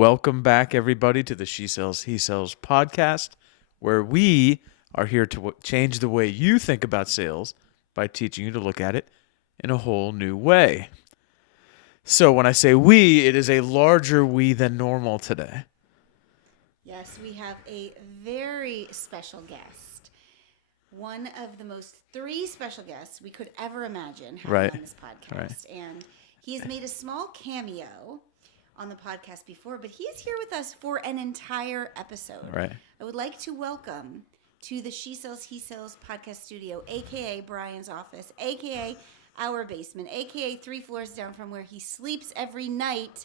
Welcome back, everybody, to the She Sells, He Sells podcast, where we are here to change the way you think about sales by teaching you to look at it in a whole new way. So when I say we, it is a larger we than normal today. Yes, we have a very special guest. One of the most three special guests we could ever imagine having on this podcast. Right. And he has made a small cameo on the podcast before, but he is here with us for an entire episode. Right. I would like to welcome to the She Sells, He Sells podcast studio, a.k.a. Brian's office, a.k.a. our basement, a.k.a. 3 floors down from where he sleeps every night,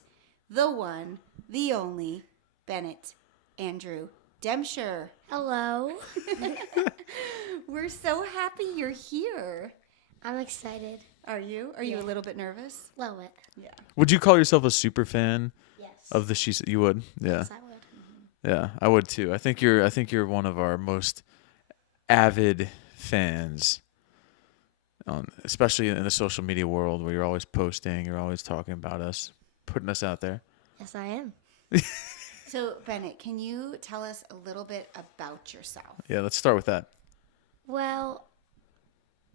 the one, the only, Bennett Demcher. Hello. We're so happy you're here. I'm excited. Are you? Are you a little bit nervous? A little bit. Yeah. Would you call yourself a super fan Yes. of the She? You would, yeah, Yes, I would. yeah, I would too. I think you're one of our most avid fans, especially in the social media world where you're always posting, you're always talking about us, putting us out there. Yes, I am. So, Bennett, can you tell us a little bit about yourself? Yeah, let's start with that. Well,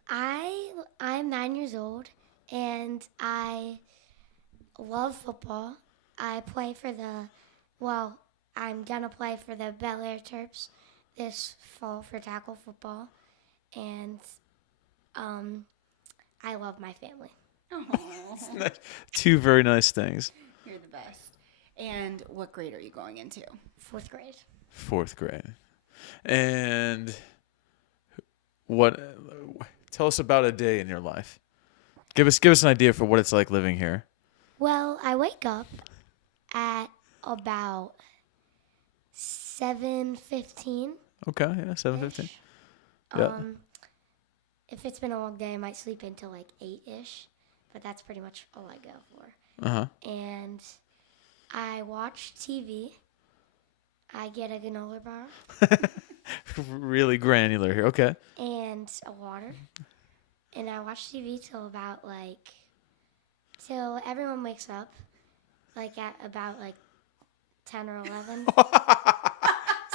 I'm 9 years old and I love football. I play for I'm gonna play for the Bel Air Terps this fall for tackle football, and I love my family. Oh, Two very nice things. you're the best. And what grade are you going into? 4th grade. 4th grade. And what? Tell us about a day in your life. Give us an idea for what it's like living here. Well, I wake up at about 7:15. Okay, yeah, 7:15. Yeah. If it's been a long day, I might sleep until like 8-ish, but that's pretty much all I go for. Uh-huh. And I watch TV. I get a granola bar Really granular here. Okay. and a water. And I watch TV till everyone wakes up, like at about like 10 or 11.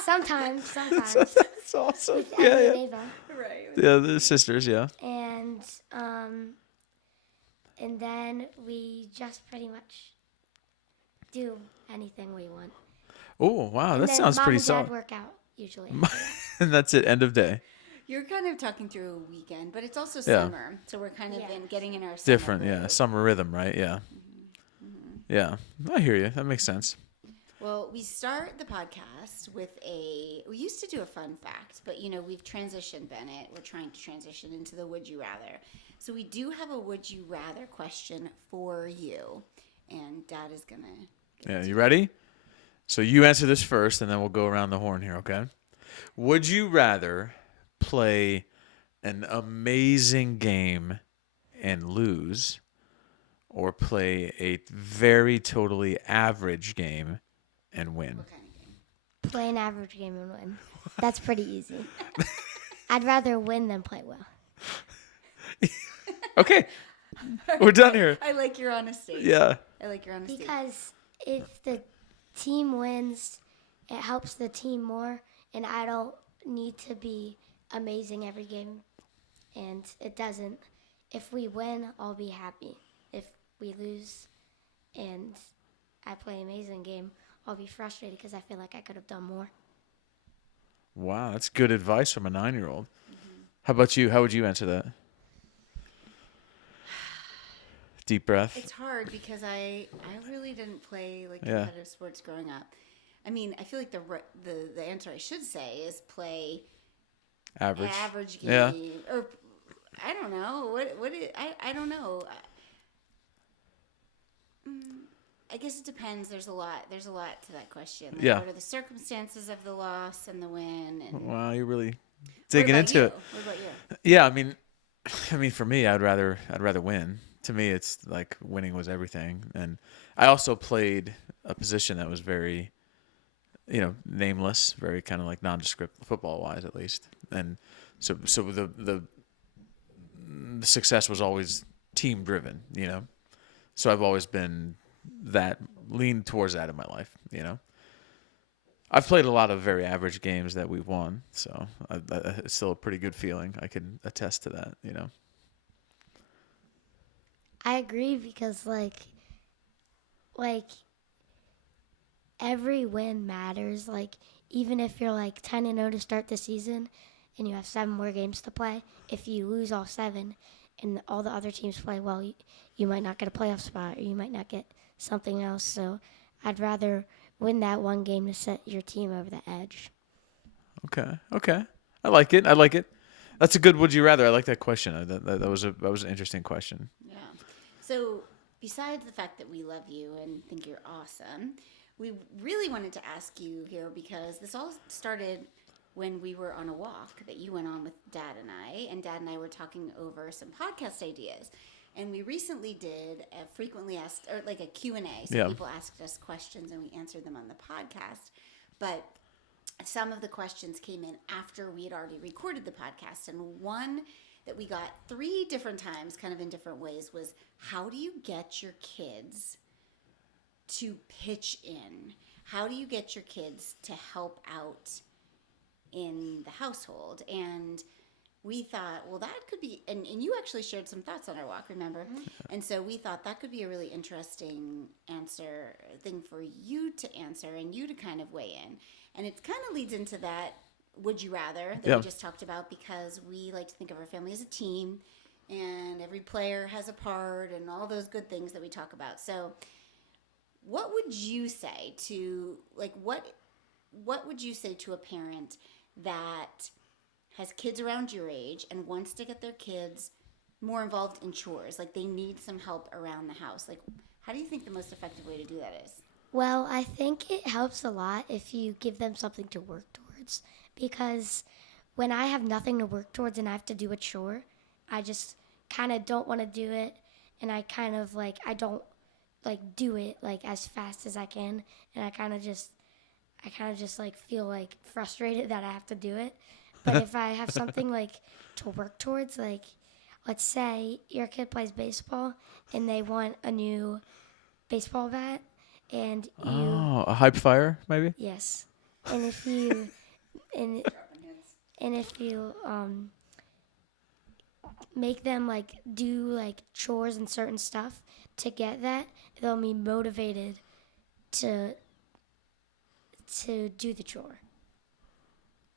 Sometimes. That's awesome. With Yeah, Abby yeah. and Ava. Right. Yeah, the sisters, yeah. And then we just pretty much do anything we want. Oh, wow, And that then sounds Mom pretty and Dad solid. work out usually. And that's it, end of day. You're kind of talking through a weekend, but it's also Yeah. summer, so we're kind of Yeah. getting in our summer Different, yeah. groove. Summer rhythm, right? Yeah. Yeah, I hear you. That makes sense. Well, we start the podcast with we used to do a fun fact, but we've transitioned, Bennett. We're trying to transition into the would you rather. So we do have a would you rather question for you, and Dad is going to. Yeah, you ready? So you answer this first, and then we'll go around the horn here, okay? Would you rather play an amazing game and lose, or play a very totally average game and win? What kind of game? Play an average game and win. That's pretty easy. I'd rather win than play well. Okay, we're done here. I like your honesty. Yeah. I like your honesty. Because if the team wins, it helps the team more, and I don't need to be amazing every game. And it doesn't. If we win, I'll be happy. If we lose and I play an amazing game, I'll be frustrated because I feel like I could have done more. Wow, that's good advice from a 9-year-old. How about you? How would you answer that? Deep breath. It's hard because I really didn't play Yeah. competitive sports growing up. I mean, I feel like the answer I should say is play average game. Yeah. Or I don't know. I don't know. I guess it depends. There's a lot to that question. Like, Yeah. What are the circumstances of the loss and the win? And Wow, you're really What digging about into you? it. What about you? Yeah, I mean, for me, I'd rather win. To me, it's like winning was everything, and I also played a position that was very, nameless, very kind of like nondescript football wise, at least, and so the success was always team driven, So I've always been that lean towards that in my life. I've played a lot of very average games that we've won, so it's still a pretty good feeling. I can attest to that. I agree because like every win matters. Like even if you're like 10-0 to start the season, and you have 7 more games to play, if you lose all 7, and all the other teams play well, you might not get a playoff spot, or you might not get something else. So I'd rather win that one game to set your team over the edge. Okay. I like it. That's a good would you rather. I like that question. That was an interesting question. Yeah. So besides the fact that we love you and think you're awesome, we really wanted to ask you here because this all started when we were on a walk that you went on with Dad and I were talking over some podcast ideas. And we recently did a frequently asked, or like a Q&A. So people asked us questions and we answered them on the podcast. But some of the questions came in after we had already recorded the podcast. And one that we got 3 different times, kind of in different ways, was how do you get your kids to pitch in? How do you get your kids to help out in the household? And we thought, well, that could be, and you actually shared some thoughts on our walk, remember? Mm-hmm. And so we thought that could be a really interesting thing for you to answer and you to kind of weigh in. And it kind of leads into that would you rather that we just talked about, because we like to think of our family as a team and every player has a part and all those good things that we talk about. So what would you say to, like, what would you say to a parent that has kids around your age and wants to get their kids more involved in chores? Like they need some help around the house. Like, how do you think the most effective way to do that is? Well, I think it helps a lot if you give them something to work towards, because when I have nothing to work towards and I have to do a chore, I just kind of don't want to do it, and I kind of like, I don't like do it like as fast as I can, and I kind of just like feel like frustrated that I have to do it. But if I have something like to work towards, like let's say your kid plays baseball and they want a new baseball bat, and a hype fire maybe. Yes, and if you and if you make them like do like chores and certain stuff to get that, they'll be motivated to do the chore.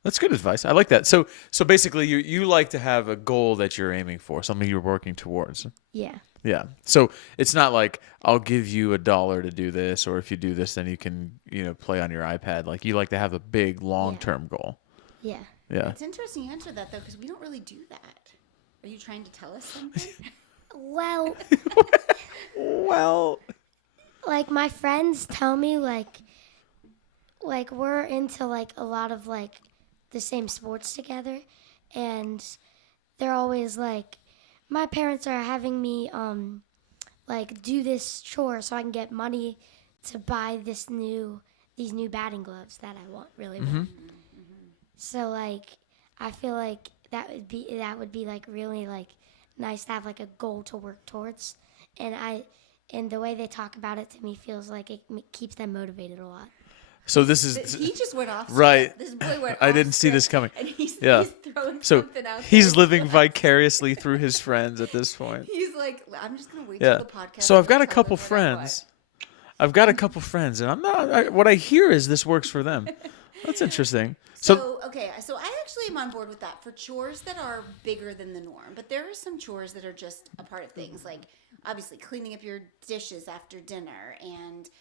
That's good advice. I like that. So basically, you like to have a goal that you're aiming for, something you're working towards. Yeah. Yeah. So it's not like I'll give you $1 to do this, or if you do this, then you can play on your iPad. Like you like to have a big long-term goal. Yeah. Yeah. It's interesting you answered that though, because we don't really do that. Are you trying to tell us something? Well. Well. Like my friends tell me like we're into like a lot of like the same sports together, and they're always like, my parents are having me like do this chore so I can get money to buy these new batting gloves that I want really bad. Mm-hmm. So like I feel like that would be like really like nice to have like a goal to work towards, and the way they talk about it to me feels like it keeps them motivated a lot. So this is he just went off. Right. This boy went I off didn't see this coming. And he's Yeah. throwing So something out he's there. living vicariously through his friends at this point. He's like, I'm just gonna wait Yeah. till the podcast. So I've got a to tell couple them what I friends. I've got a couple friends, and I'm not. What I hear is this works for them. That's interesting. So okay, so I actually am on board with that for chores that are bigger than the norm. But there are some chores that are just a part of things, like obviously cleaning up your dishes after dinner and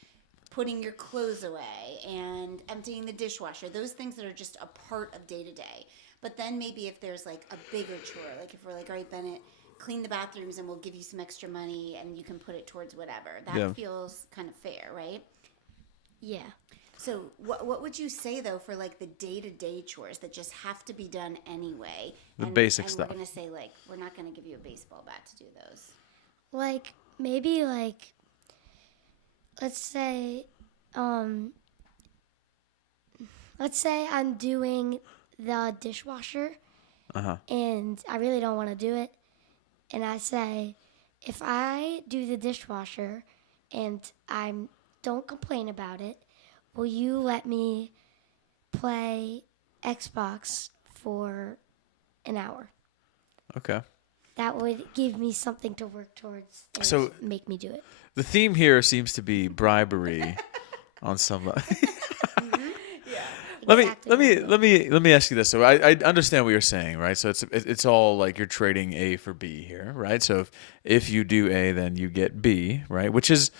putting your clothes away and emptying the dishwasher. Those things that are just a part of day to day. But then maybe if there's like a bigger chore, like if we're like, all right, Bennett, clean the bathrooms and we'll give you some extra money and you can put it towards whatever. That feels kind of fair, right? Yeah. So what would you say, though, for, like, the day-to-day chores that just have to be done anyway? The basic and stuff. We're going to say, like, we're not going to give you a baseball bat to do those. Like, maybe, like, let's say I'm doing the dishwasher, and I really don't want to do it. And I say, if I do the dishwasher and I'm don't complain about it. Will you let me play Xbox for an hour? Okay. That would give me something to work towards and So- make me do it. The theme here seems to be bribery on some level. Let me ask you this. So I understand what you're saying, right? So it's all like you're trading A for B here, right? So if you do A, then you get B, right? Which is,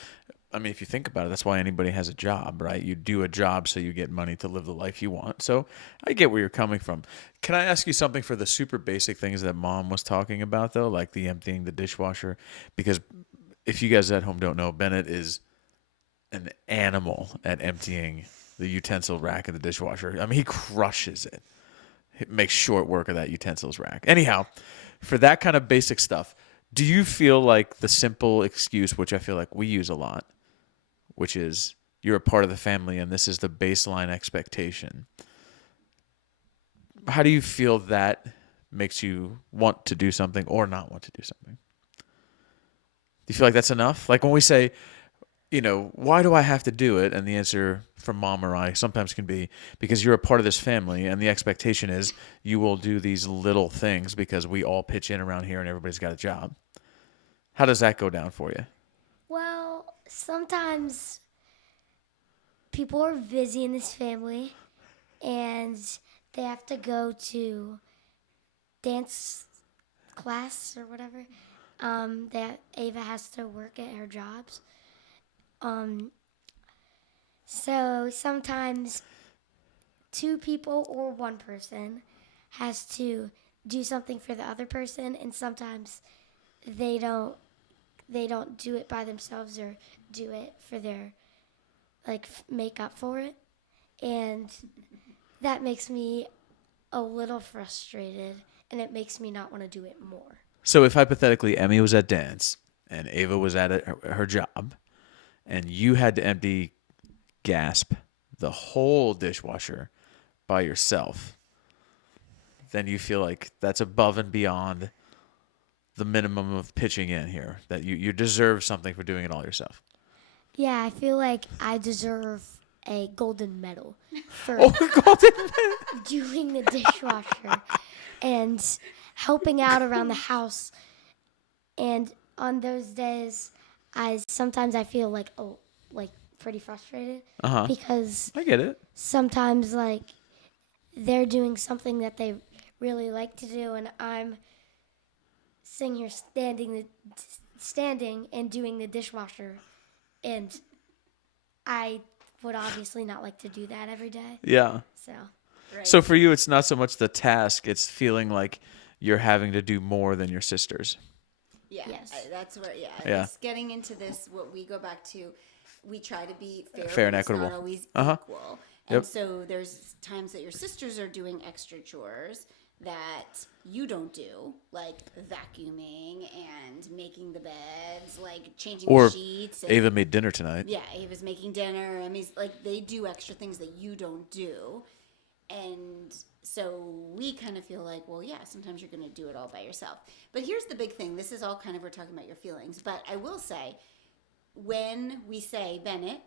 I mean, if you think about it, that's why anybody has a job, right? You do a job so you get money to live the life you want. So I get where you're coming from. Can I ask you something for the super basic things that Mom was talking about, though, like the emptying the dishwasher? Because if you guys at home don't know, Bennett is an animal at emptying the utensil rack of the dishwasher. I mean, he crushes it. He makes short work of that utensils rack. Anyhow, for that kind of basic stuff, do you feel like the simple excuse, which I feel like we use a lot, which is you're a part of the family and this is the baseline expectation, how do you feel that makes you want to do something or not want to do something? Do you feel like that's enough? Like when we say, why do I have to do it? And the answer from Mom or I sometimes can be because you're a part of this family and the expectation is you will do these little things because we all pitch in around here and everybody's got a job. How does that go down for you? Well, sometimes people are busy in this family and they have to go to dance class or whatever. That Ava has to work at her jobs. So sometimes 2 people or 1 person has to do something for the other person, and sometimes they don't do it by themselves or do it for their make up for it, and that makes me a little frustrated, and it makes me not want to do it more. So if hypothetically Emmy was at dance and Ava was at her job and you had to empty the whole dishwasher by yourself, then you feel like that's above and beyond the minimum of pitching in here, that you deserve something for doing it all yourself. Yeah, I feel like I deserve a golden medal for doing the dishwasher and helping out around the house. And on those days, sometimes I feel like pretty frustrated because I get it. sometimes they're doing something that they really like to do, and I'm sitting here standing and doing the dishwasher, and I would obviously not like to do that every day. Yeah. So. Right. So for you, it's not so much the task; it's feeling like you're having to do more than your sisters. Yeah, Yes. that's where. Yeah, Yeah. It's getting into this. What we go back to, we try to be Fair and but it's equitable. not always Uh-huh. equal. And Yep. so there's times that your sisters are doing extra chores that you don't do, like vacuuming and making the beds, like changing Or the sheets. And, Ava made dinner tonight. yeah, Ava's making dinner. I mean, they do extra things that you don't do. And so we kind of feel like, well, yeah, sometimes you're going to do it all by yourself. But here's the big thing. This is all kind of, we're talking about your feelings. But I will say, when we say, Bennett,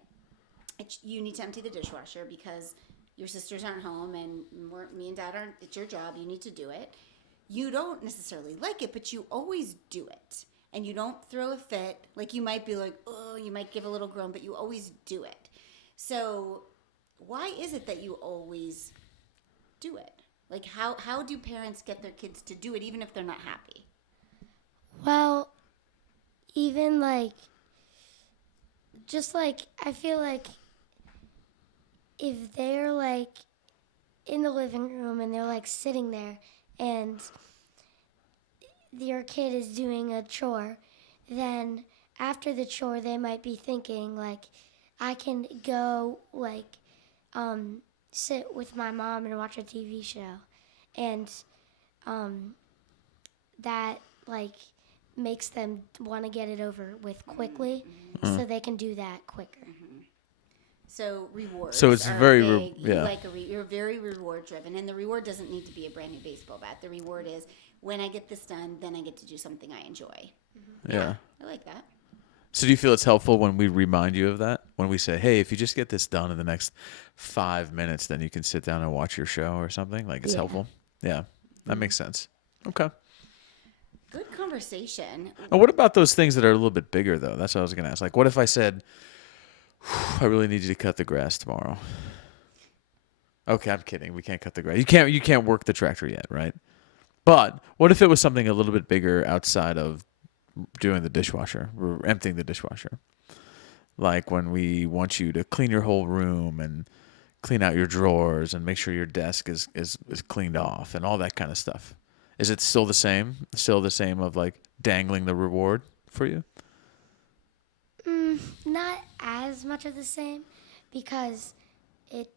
you need to empty the dishwasher because your sisters aren't home and me and Dad aren't, it's your job, you need to do it. You don't necessarily like it, but you always do it. And you don't throw a fit. Like you might be like, oh, you might give a little groan, but you always do it. So why is it that you always do it? Like how do parents get their kids to do it even if they're not happy? Well, even I feel like if they're in the living room and they're sitting there and your kid is doing a chore, then after the chore they might be thinking I can go sit with my mom and watch a TV show, and that makes them want to get it over with quickly, so they can do that quicker. So rewards. So it's are very big. yeah. You're very reward driven, and the reward doesn't need to be a brand new baseball bat. The reward is when I get this done, then I get to do something I enjoy. Yeah. I like that. So do you feel it's helpful when we remind you of that? When we say, hey, if you just get this done in the next 5 minutes, then you can sit down and watch your show or something? Like, it's Yeah. helpful? Yeah, that makes sense. Okay. Good conversation. And what about those things that are a little bit bigger, though? That's what I was going to ask. Like, what if I said, I really need you to cut the grass tomorrow? Okay, I'm kidding. We can't cut the grass. You can't work the tractor yet, right? But what if it was something a little bit bigger outside of doing the dishwasher, or emptying the dishwasher? Like when we want you to clean your whole room and clean out your drawers and make sure your desk is cleaned off and all that kind of stuff. Is it still the same? Still the same of like dangling the reward for you? Not as much of the same, because it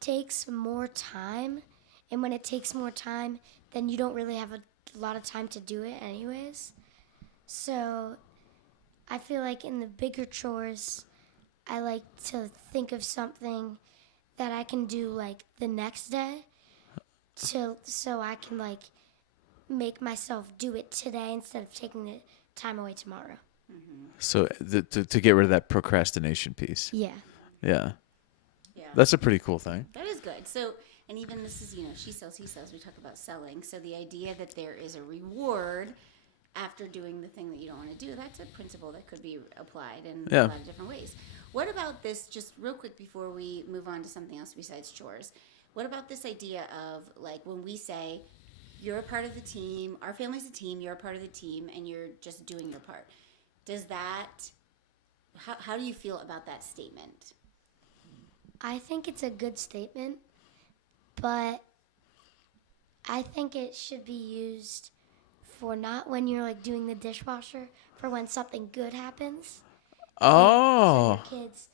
takes more time, and when it takes more time, then you don't really have a lot of time to do it anyways. So I feel like in the bigger chores, I like to think of something that I can do like the next day, so I can like make myself do it today instead of taking the time away tomorrow. So to get rid of that procrastination piece. Yeah. Yeah. Yeah. That's a pretty cool thing. That is good. So, and even this is, she sells, he sells, we talk about selling. So the idea that there is a reward after doing the thing that you don't want to do, that's a principle that could be applied in a lot of different ways. What about this, just real quick before we move on to something else besides chores, what about this idea of like when we say, you're a part of the team, our family's a team, you're a part of the team, and you're just doing your part. Does that, how do you feel about that statement? I think it's a good statement, but I think it should be used for not when you're like doing the dishwasher, for when something good happens. Oh. So your kids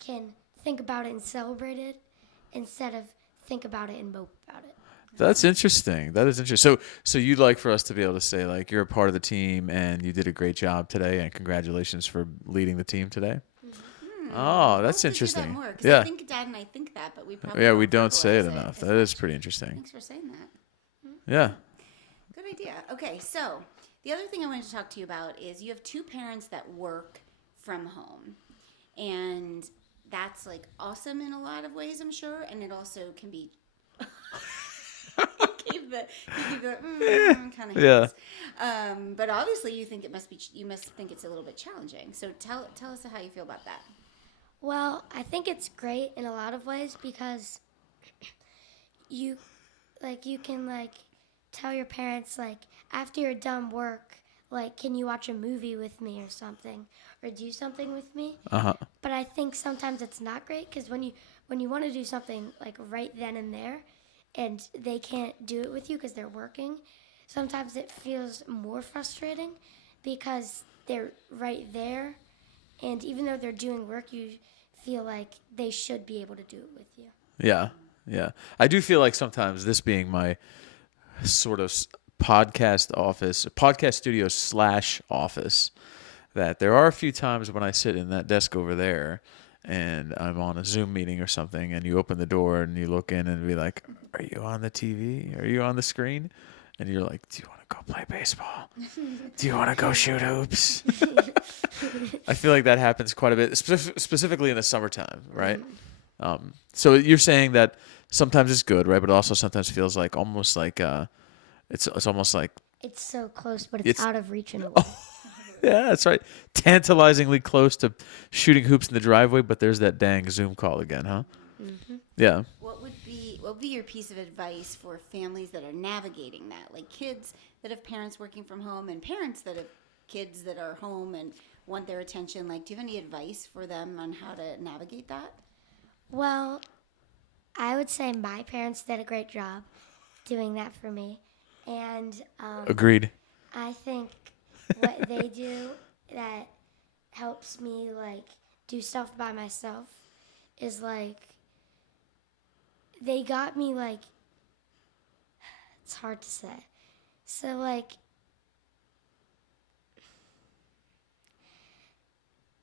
can think about it and celebrate it instead of think about it and mope about it. That's interesting. That is interesting. So you'd like for us to be able to say, like, you're a part of the team and you did a great job today, and congratulations for leading the team today. Oh, that's We'll have to do that interesting. more, 'cause Yeah. I think Dad and I think that, but we probably Yeah, we don't say it verbalize enough. as That is much. pretty interesting. Thanks for saying that. Yeah. Good idea. Okay, so the other thing I wanted to talk to you about is you have two parents that work from home, and that's like awesome in a lot of ways, I'm sure, and it also can be. He gave the kind of hands. But obviously, you think you must think it's a little bit challenging. So tell us how you feel about that. Well, I think it's great in a lot of ways because you can like tell your parents like after you're done work, like can you watch a movie with me or something or do something with me? But I think sometimes it's not great because when you want to do something like right then and there and they can't do it with you because they're working, sometimes it feels more frustrating because they're right there, and even though they're doing work, you feel like they should be able to do it with you. Yeah. Yeah. I do feel like sometimes this being my sort of podcast studio / office, that there are a few times when I sit in that desk over there and I'm on a Zoom meeting or something, and you open the door and you look in and be like, are you on the TV? Are you on the screen? And you're like, do you want to go play baseball? Do you want to go shoot hoops? I feel like that happens quite a bit, specifically in the summertime, right? So you're saying that sometimes it's good, right? But it also sometimes feels like almost like it's almost like, It's so close, but it's out of reach and away. yeah, that's right, tantalizingly close to shooting hoops in the driveway, but there's that dang Zoom call again, huh? Mm-hmm. Yeah. What would be your piece of advice for families that are navigating that, like kids that have parents working from home and parents that have kids that are home and want their attention? Like, do you have any advice for them on how to navigate that? Well, I would say my parents did a great job doing that for me. And Agreed. I think what they do that helps me, like, do stuff by myself is, like, they got me, like, it's hard to say. So, like,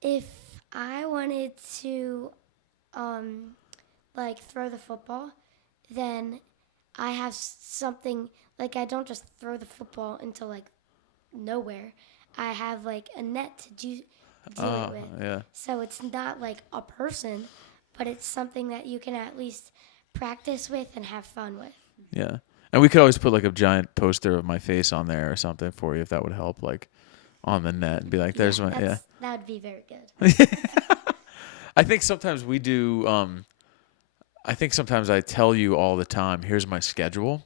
if I wanted to, like, throw the football, then I have something, like, I don't just throw the football into, like, nowhere. I have, like, a net to do it with. Yeah. So it's not like a person, but it's something that you can at least practice with and have fun with. Yeah. And we could always put like a giant poster of my face on there or something for you if that would help, like on the net and be like, there's my, yeah. That would be very good. I think sometimes we do, I think sometimes I tell you all the time, here's my schedule.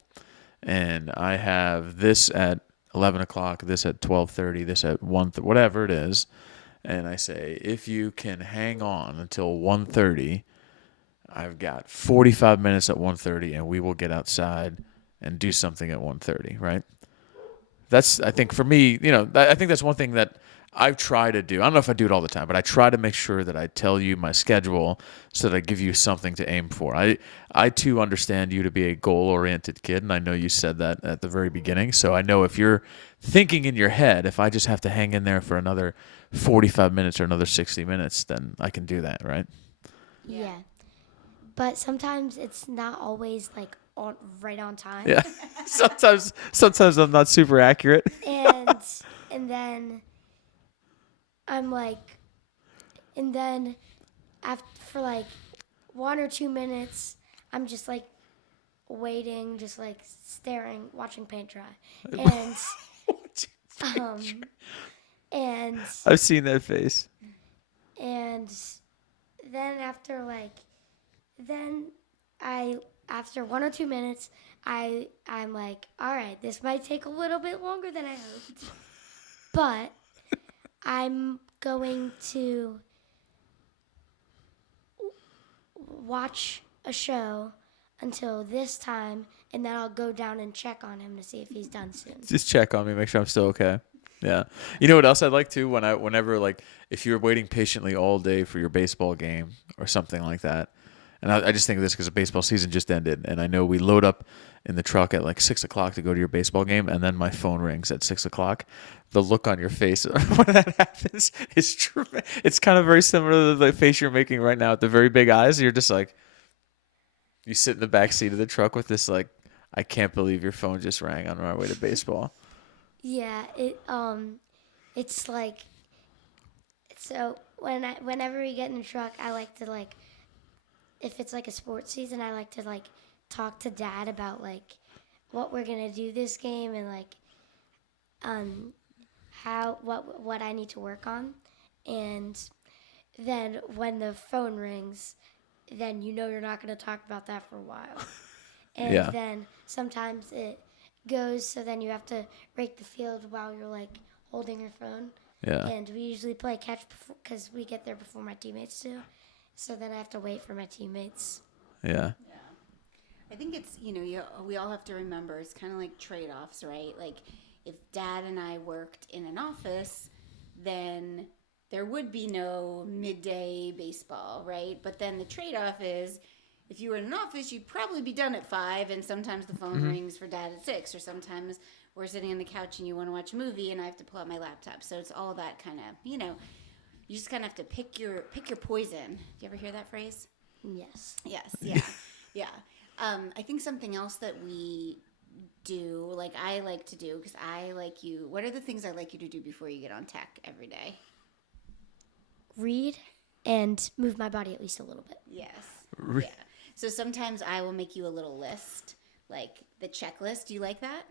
And I have this at 11 o'clock, this at 12:30, this at 1, whatever it is. And I say, if you can hang on until 1:30, I've got 45 minutes at 1:30, and we will get outside and do something at 1:30, right? That's, I think for me, I think that's one thing that I try to do. I don't know if I do it all the time, but I try to make sure that I tell you my schedule so that I give you something to aim for. I too understand you to be a goal-oriented kid, and I know you said that at the very beginning. So I know if you're thinking in your head, if I just have to hang in there for another 45 minutes or another 60 minutes, then I can do that, right? Yeah. But sometimes it's not always like right on time. Yeah. Sometimes I'm not super accurate. And then I'm like, and then after for like 1 or 2 minutes, I'm just like waiting, just like staring, watching paint dry, and I've seen that face. and then after 1 or 2 minutes, I'm like, all right, this might take a little bit longer than I hoped, but I'm going to watch a show until this time, and then I'll go down and check on him to see if he's done soon. Just check on me, make sure I'm still okay. Yeah. You know what else I'd like to? Whenever like if you're waiting patiently all day for your baseball game or something like that, and I just think of this because the baseball season just ended, and I know we load up in the truck at like 6 o'clock to go to your baseball game, and then my phone rings at 6 o'clock. The look on your face when that happens is true. It's kind of very similar to the face you're making right now with the very big eyes. You're just like, you sit in the back seat of the truck with this like, I can't believe your phone just rang on our way to baseball. Yeah, it's like, so whenever we get in the truck, I like to like, if it's like a sports season, I like to like talk to Dad about like what we're gonna do this game and like what I need to work on, and then when the phone rings, then you're not gonna talk about that for a while, and then sometimes it goes so then you have to rake the field while you're like holding your phone. Yeah. And we usually play catch because we get there before my teammates do. So then I have to wait for my teammates. Yeah. I think it's, we all have to remember it's kind of like trade-offs, right? Like if Dad and I worked in an office, then there would be no midday baseball, right? But then the trade-off is if you were in an office, you'd probably be done at 5, and sometimes the phone rings for Dad at 6, or sometimes we're sitting on the couch and you want to watch a movie and I have to pull out my laptop. So it's all that kind of, you just kind of have to pick your poison. Do you ever hear that phrase? Yes. Yes. Yeah. Yeah. I think something else that we do, like I like to do, because I like you. What are the things I like you to do before you get on tech every day? Read and move my body at least a little bit. Yes. Yeah. So sometimes I will make you a little list, like the checklist. Do you like that?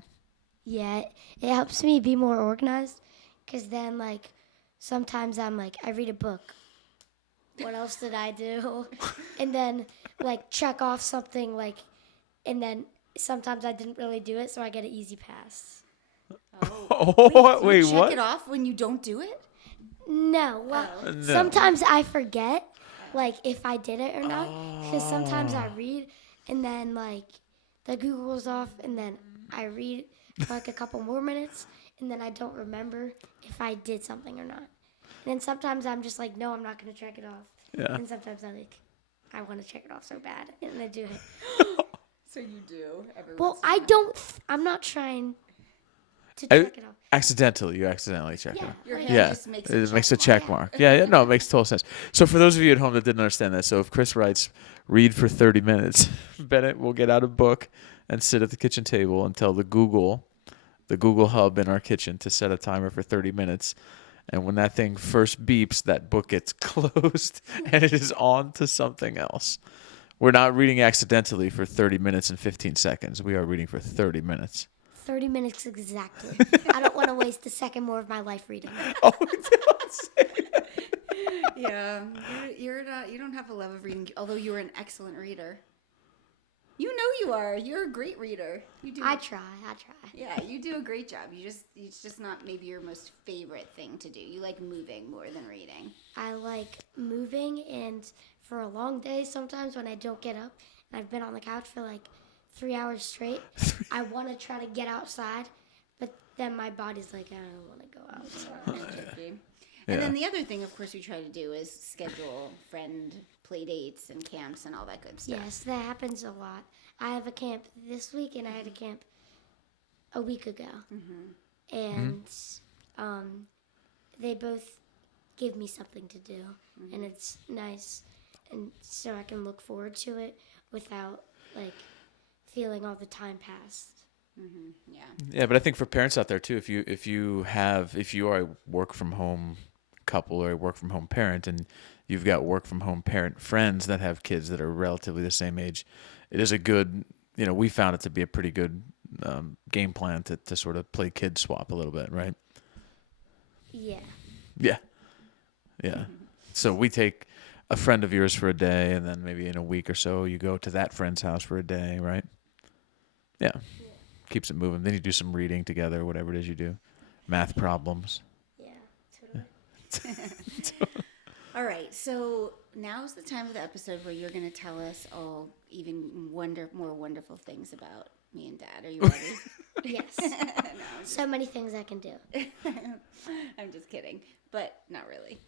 Yeah, it helps me be more organized, because then like sometimes I'm like, I read a book. What else did I do? And then like check off something like, and then sometimes I didn't really do it, so I get an easy pass. Wait, check what? it off when you don't do it? No, well, No. sometimes I forget, like if I did it or not, because sometimes I read and then like the Google's off, and then I read for like a couple more minutes, and then I don't remember if I did something or not. And then sometimes I'm just like, no, I'm not going to check it off. Yeah. And sometimes I want to check it off so bad, and I do it. So you do. Well, I'm not trying to check it off. You accidentally check it. Your hand Yeah, just makes it makes a check mark. Yeah, no, it makes total sense. So for those of you at home that didn't understand that, so if Chris writes, read for 30 minutes, Bennett will get out a book and sit at the kitchen table and tell the Google Hub in our kitchen to set a timer for 30 minutes. And when that thing first beeps, that book gets closed and it is on to something else. We're not reading accidentally for 30 minutes and 15 seconds. We are reading for 30 minutes. 30 minutes exactly. I don't want to waste a second more of my life reading. Oh, don't say that. Yeah, you're not. You don't have a love of reading, although you're an excellent reader. You know you are. You're a great reader. You do. I try. Yeah, you do a great job. It's just not maybe your most favorite thing to do. You like moving more than reading. I like moving, and for a long day, sometimes when I don't get up and I've been on the couch for like 3 hours straight, I want to try to get outside, but then my body's like, I don't want to go outside. And then the other thing, of course, we try to do is schedule friend play dates and camps and all that good stuff. Yes, that happens a lot. I have a camp this week, and I had a camp a week ago. And they both give me something to do, and it's nice, and so I can look forward to it without like feeling all the time passed. Yeah. Yeah, but I think for parents out there too, if you are a work from home couple or a work from home parent, and you've got work from home parent friends that have kids that are relatively the same age, it is a good, we found it to be a pretty good game plan to sort of play kid swap a little bit, right? Yeah. Yeah. So we take a friend of yours for a day, and then maybe in a week or so you go to that friend's house for a day, right? Yeah. Keeps it moving. Then you do some reading together, whatever it is you do. Math problems. Yeah, totally. All right, so now's the time of the episode where you're going to tell us all even more wonderful things about me and Dad. Are you ready? Yes. No, So many things I can do. I'm just kidding, but not really.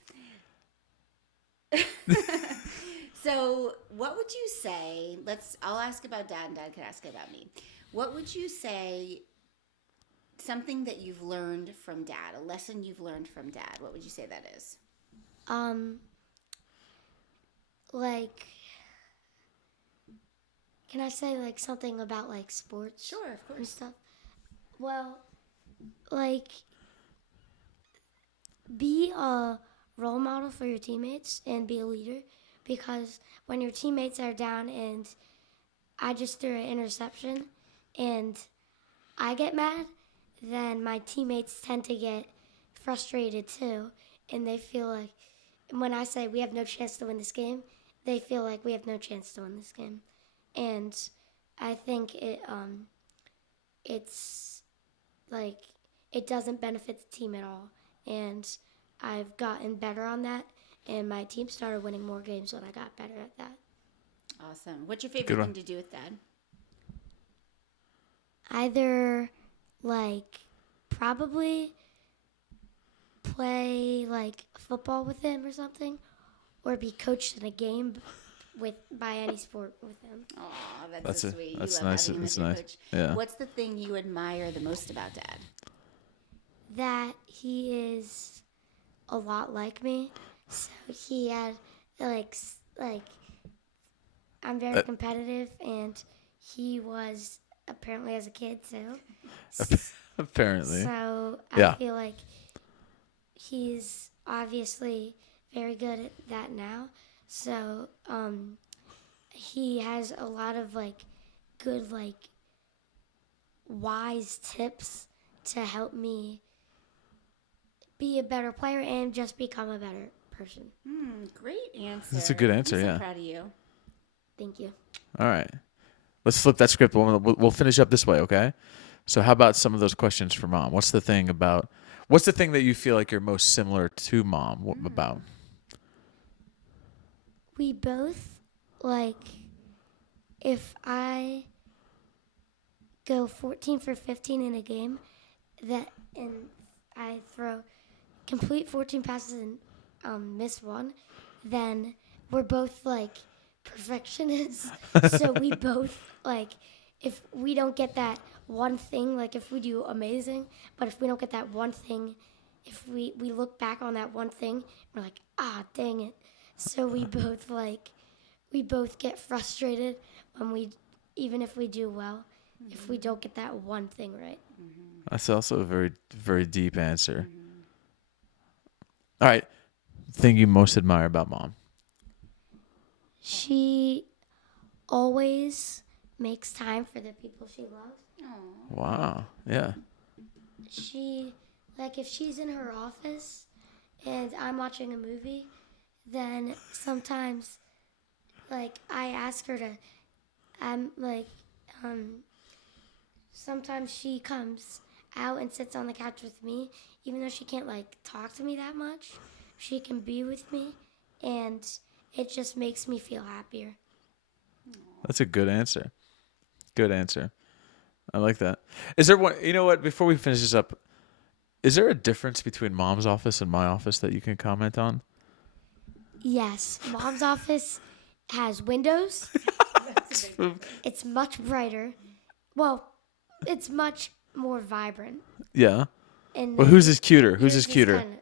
So, what would you say? I'll ask about Dad, and Dad can ask about me. What would you say? Something that you've learned from Dad, a lesson you've learned from Dad. What would you say that is? Like, can I say like something about like sports? Sure, of And course. stuff. Well, like, be a role model for your teammates and be a leader, because when your teammates are down and I just threw an interception and I get mad, then my teammates tend to get frustrated too, and they feel like when I say we have no chance to win this game, they feel like we have no chance to win this game. And I think it's like it doesn't benefit the team at all. And I've gotten better on that, and my team started winning more games when I got better at that. Awesome. What's your favorite thing to do with Dad? Either like probably play like football with him or something, or be coached in a game by any sport with him. Aw, that's so sweet. That's you love nice. having him That's as your nice. coach. Yeah. What's the thing you admire the most about Dad? That he is a lot like me. So he had like I'm very competitive, and he was apparently as a kid too. Apparently. So Yeah. I feel like he's obviously very good at that now. So he has a lot of like good like wise tips to help me be a better player and just become a better person. Great answer. That's a good answer, I'm so yeah. proud of you. Thank you. All right. Let's flip that script. We'll finish up this way, okay? So how about some of those questions for Mom? What's the thing that you feel like you're most similar to Mom? What about? We both, like, if I go 14 for 15 in a game, and I throw complete 14 passes and miss one, then we're both like perfectionists. So we both like, if we don't get that one thing, like if we do amazing, but if we don't get that one thing, if we look back on that one thing, we're like, dang it. So we both get frustrated when even if we do well, if we don't get that one thing right. That's also a very, very deep answer. All right. Thing you most admire about mom. She always makes time for the people she loves. Wow. Yeah. She, like, if she's in her office and I'm watching a movie, then sometimes, like, I ask her to, I'm like, sometimes she comes out and sits on the couch with me, even though she can't, like, talk to me that much. She can be with me, and it just makes me feel happier. That's a good answer. Good answer. I like that. Is there one? You know what? Before we finish this up, is there a difference between mom's office and my office that you can comment on? Yes, Mom's office has windows. It's much brighter. Well, it's much more vibrant. Yeah. And Well, then whose is cuter? Whose yours is cuter? Kind of,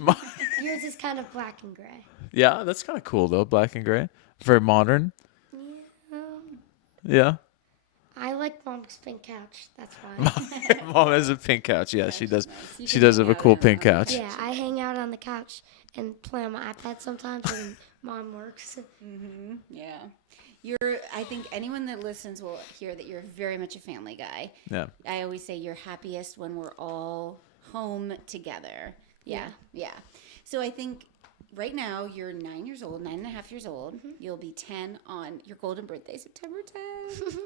Mom's. Yours is kind of black and gray. Yeah, that's kind of cool though. Black and gray. Very modern. Yeah, Yeah. I like Mom's pink couch. That's why. Mom has a pink couch. Yeah, she does. Nice. You She can does hang have a out cool on pink the couch. Yeah, I hang out on the couch and play on my iPad sometimes when Mom works. Yeah. I think anyone that listens will hear that you're very much a family guy. Yeah. I always say you're happiest when we're all home together. Yeah. So I think right now you're 9.5 years old. You'll be 10 on your golden birthday, September 10th.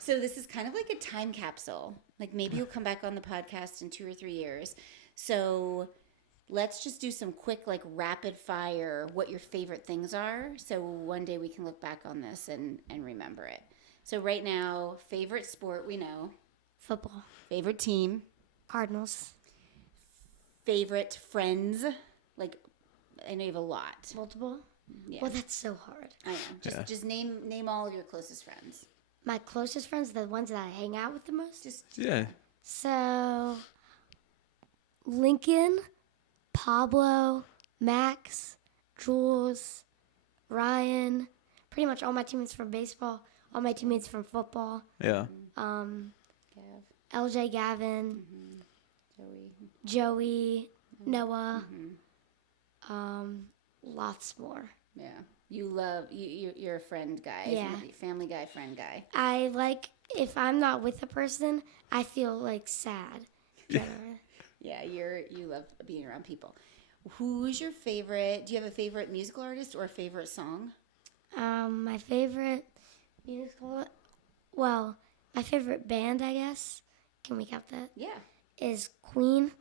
So this is kind of like a time capsule. Like maybe you'll come back on the podcast in 2 or 3 years. So let's just do some quick, like rapid fire, what your favorite things are. So one day we can look back on this and remember it. So right now, favorite sport, we know. Football. Favorite team. Cardinals. Favorite friends. Like, I know you have a lot. Multiple. Yeah. Well, that's so hard. I know. Just name all of your closest friends. My closest friends, the ones that I hang out with the most. Yeah. So, Lincoln, Pablo, Max, Jules, Ryan, pretty much all my teammates from baseball, all my teammates from football, Yeah. LJ, Gavin, Joey, Noah, lots more. Yeah. You're a friend guy. Yeah. Family guy, friend guy. I like, if I'm not with a person, I feel like sad. Generally. Yeah, you love being around people. Who's your favorite? Do you have a favorite musical artist or a favorite song? My favorite musical, well, my favorite band, I guess, can we count that? Yeah. Is Queen.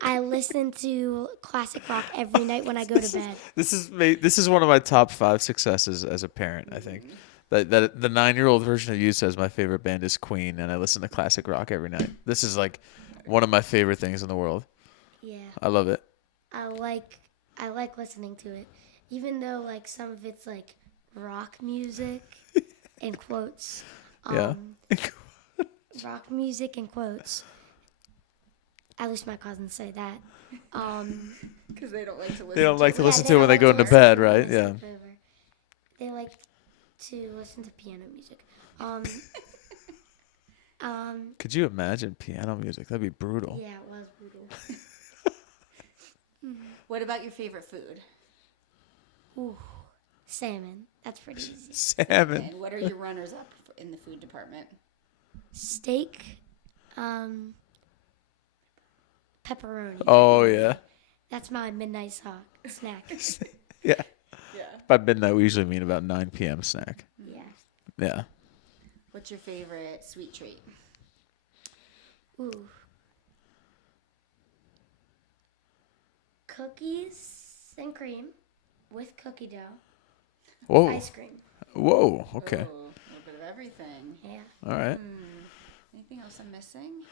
I listen to classic rock every night when I go to bed. This is one of my top 5 successes as a parent. I think that the 9-year-old version of you says my favorite band is Queen, and I listen to classic rock every night. This is like one of my favorite things in the world. Yeah. I love it. I like listening to it, even though like some of it's like rock music in quotes. Yeah. Rock music in quotes. At least my cousins say that. Because they don't like to listen. They don't like to Yeah, listen they to it when don't they like go to into listen bed, to it when right? they Yeah. sleep over. They like to listen to piano music. Could you imagine piano music? That'd be brutal. Yeah, it was brutal. What about your favorite food? Ooh, salmon. That's pretty easy. Salmon. And what are your runners up in the food department? Steak, pepperoni. Oh yeah. That's my midnight snack. Yeah. Yeah. By midnight, we usually mean about 9 p.m. snack. Yeah. Yeah. What's your favorite sweet treat? Ooh. Cookies and cream with cookie dough. Whoa. Ice cream. Whoa. Okay. Ooh, a little bit of everything. Yeah. All right. Anything else I'm missing?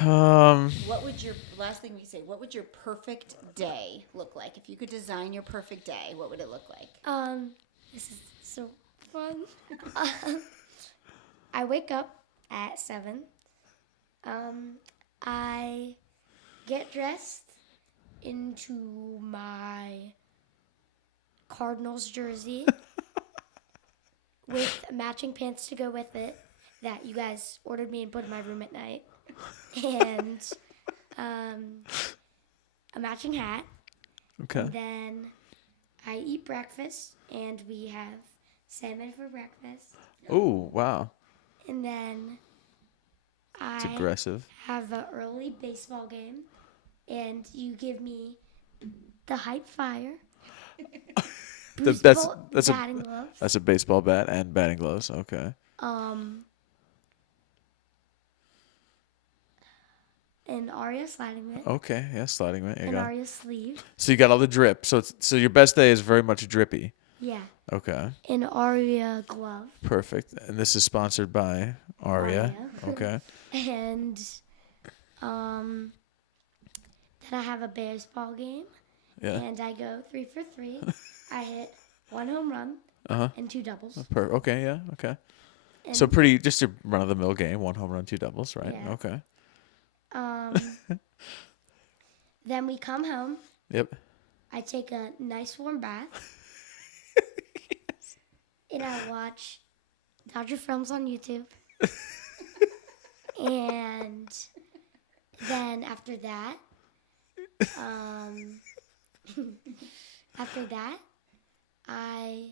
Um. What would your perfect day look like? If you could design your perfect day, what would it look like? This is so fun. I wake up at 7. I get dressed into my Cardinals jersey with matching pants to go with it that you guys ordered me and put in my room at night. And a matching hat. Okay. And then I eat breakfast, and we have salmon for breakfast. Oh, wow. And then It's I aggressive. have an early baseball game, and you give me the hype fire. That's batting gloves. That's a baseball bat and batting gloves. Okay. An Aria sliding mitt, Okay. Yeah, sliding mitt. You an got it. Aria sleeve. So you got all the drip. So your best day is very much drippy. Yeah. Okay. An Aria glove. Perfect. And this is sponsored by Aria. Okay. And then I have a baseball game. Yeah. And I go 3 for 3. I hit 1 home run and 2 doubles. Okay. Yeah. Okay. And So pretty, just a run of the mill game. 1 home run, 2 doubles, right? Yeah. Okay. Then we come home. Yep. I take a nice warm bath. And I watch Dodger films on YouTube. And then after that, I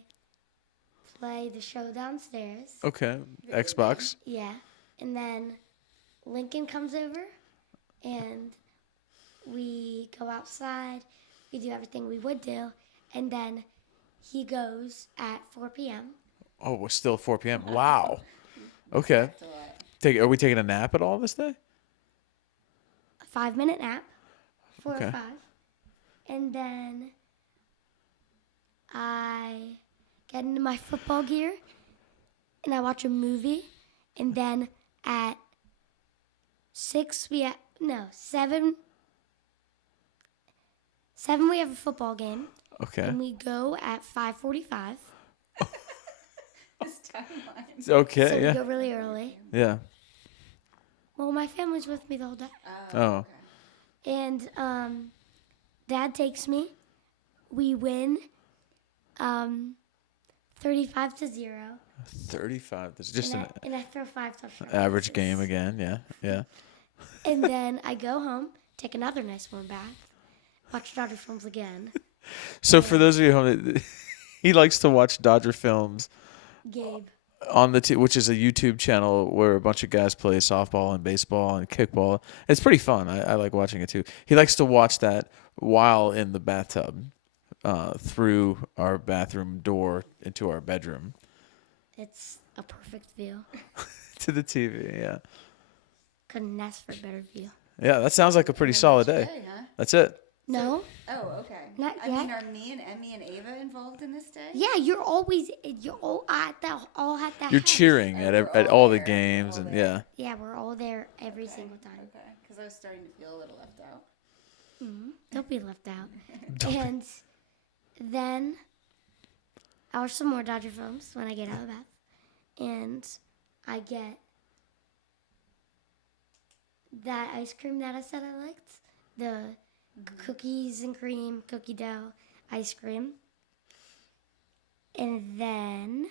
play the show downstairs. Okay. Xbox. Yeah. And then Lincoln comes over, and we go outside. We do everything we would do. And then he goes at 4 p.m. Oh, we're still 4 p.m. Wow. Okay. Are we taking a nap at all this day? A 5-minute nap, 4 Okay. or 5. And then I get into my football gear, and I watch a movie. And then at 7 we have a football game. Okay. And we go at 5:45. This timeline. Okay. So we Yeah. go really early. Yeah. Well, my family's with me the whole day. Oh. And Dad takes me. We win 35-0. 35. This is just And I throw 5 touchdowns. an average game again. Yeah. Yeah. And then I go home, take another nice warm bath, watch Dodger films again. So for those of you at home, he likes to watch Dodger films Gabe. on which is a YouTube channel where a bunch of guys play softball and baseball and kickball. It's pretty fun. I like watching it too. He likes to watch that while in the bathtub, through our bathroom door into our bedroom It's a perfect view. to the TV. Yeah. Couldn't ask for a better view. Yeah, that sounds like a pretty solid day. Huh? That's it. No? Oh, okay. Not I mean, yet. are me and Emmy and Ava involved in this day? Yeah, you're all at the You're house. cheering Oh, at we're at all all the there. games We're all and there. yeah. Yeah, we're all there every single time. Okay, because I was starting to feel a little left out. Don't be left out. And then I watch some more Dodger films when I get out of the bath. And I get that ice cream that I said I liked. The cookies and cream, cookie dough ice cream. And then,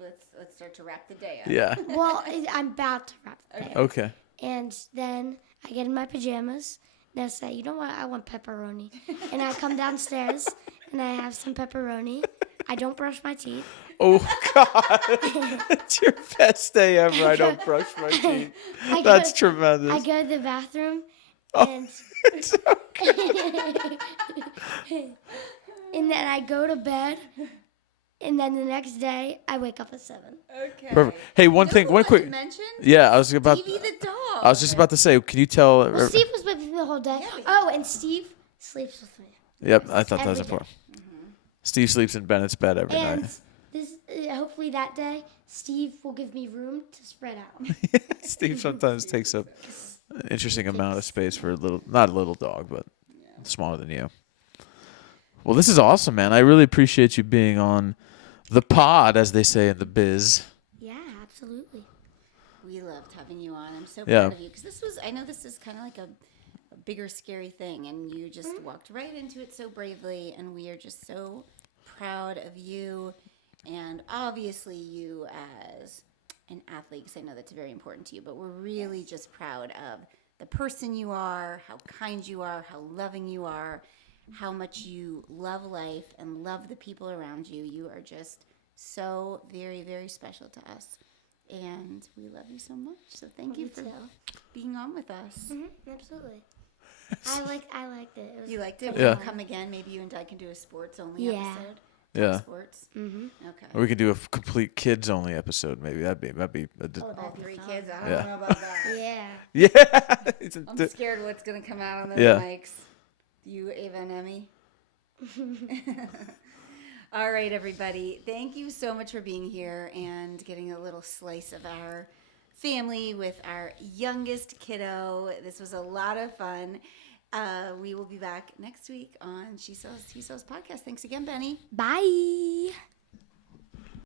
Let's start to wrap the day up. Yeah. well, I'm about to wrap the day up. Okay. And then I get in my pajamas and I say, you know what? I want pepperoni. And I come downstairs and I have some pepperoni. I don't brush my teeth. Oh God, it's your best day ever. I don't brush my teeth. That's tremendous. I go to the bathroom Oh. and and then I go to bed. And then the next day, I wake up at 7. Okay. Perfect. Hey, one You know thing, who one wasn't quick. mentioned? Yeah, I was about. Stevie the dog. I was just about to say, can you tell? Well, Steve was with me the whole day. Oh, and Steve sleeps with me. Yep, I thought that was Every day. important. Steve sleeps in Bennett's bed every And night. this, hopefully that day, Steve will give me room to spread out. Steve sometimes takes up an interesting amount of space for not a little dog, but smaller than you. Well, this is awesome, man. I really appreciate you being on the pod, as they say in the biz. Yeah, absolutely. We loved having you on. I'm so Yeah. proud of you because I know this is kind of like a bigger, scary thing, and you just walked right into it so bravely, and we are just so proud of you, and obviously you as an athlete, because I know that's very important to you, but we're really just proud of the person you are, how kind you are, how loving you are, how much you love life and love the people around you. You are just so very, very special to us. And we love you so much. So thank you for being on with us. Absolutely. I liked it. You liked it? Yeah. Will you come again? Maybe you and Dad can do a sports-only episode. Yeah. Sports. Okay. Or we could do a complete kids-only episode. Maybe that'd be. All 3 kids. I Yeah. don't know about that. Yeah. Yeah. I'm scared what's gonna come out on those Yeah. mics. You, Ava, and Emmy. All right, everybody. Thank you so much for being here and getting a little slice of our family with our youngest kiddo. This was a lot of fun. We will be back next week on She Sells, He Sells podcast. Thanks again, Benny. Bye.